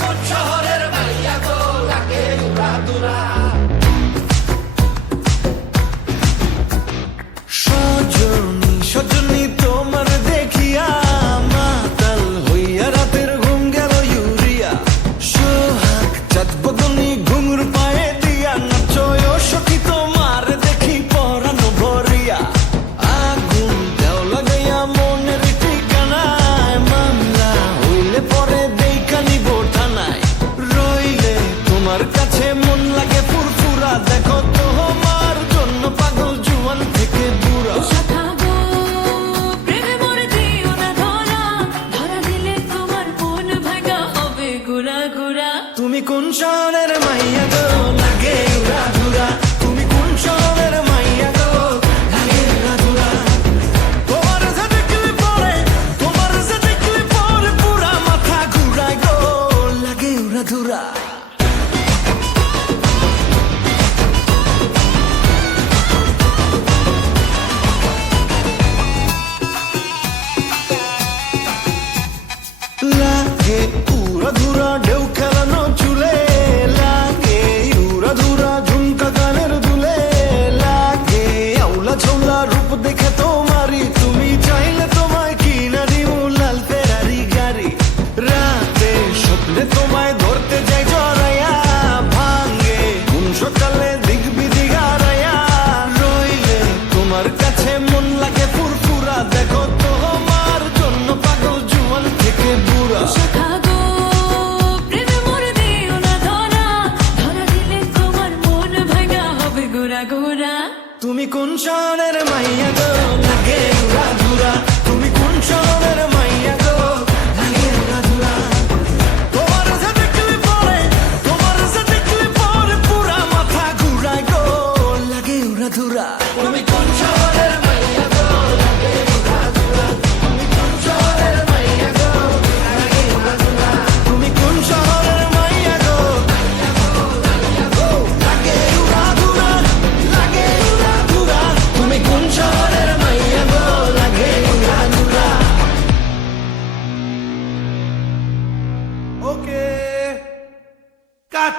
কোন শহরের মাইয়া গো লাগে উড়াদুরা সজনী সজনী তোমার দেখিয়া মাতাল হইয়া রাতের ঘুম গেল ইউরিয়া সোহাগ চাঁদ বদনী ঘুঙুর পায়ে দিয়া নাচয় সখী তোমার দেখি পরানো ভরিয়া আগুন দেও লাগাইয়া মনের ঠিকানায় মামলা হইলে পরে দেখা নিব থানায় রইলে তোমার কাছে মন লাগে ফুরফুরা দেখো তোমার জন্য পাগল জুয়ান থেকে বুড়া তুমি কোন শহরের মাইয়া গো লাগে উড়াধুরা তুমি কোন শহরের মাইয়া গো লাগে উড়াধুরা তোমার যে দেখলে পরে পুরা মাথা ঘুরায় গো লাগে উড়াধুরা লাগে উড়াধুরা ঢেউ খেলানো চুলে লাগে উড়াধুরা ঝুমকা গানের দুলে লাগে আউলা ঝৌলা রূপ দেখে তোমারি তুমি চাইলে তোমায় কিনা দিও লাল ফেরারি গাড়ি রাতে স্বপ্নে তোমায় ধরতে যাই জড়াইয়া ভাঙ্গে কোন সকালে দিক বিদিক হারাইয়া রইলে তোমার কাছে মন লাগে ফুরফুরা দেখো তোমার জন্য পাগল জুয়ান থেকে বুড়া তুমি কোন শহরের মাইয়া গো লাগে উড়াধুরা তুমি কোন শহরের মাইয়া গো লাগে উড়াধুরা তোমার যে দেখলে পরে পুরা মাথা ঘুরায় গো লাগে উড়াধুরা তুমি কোন শহরের মাইয়া গো লাগে উড়াদুরা তুমি কোন শহরের মাইয়া গো লাগে উড়াদুরা তুমি কোন শহরের মাইয়া গো লাগে উড়াদুরা লাগে উড়াদুরা তুমি কোন শহরের মাইয়া গো লাগে উড়াদুরা ওকে কাট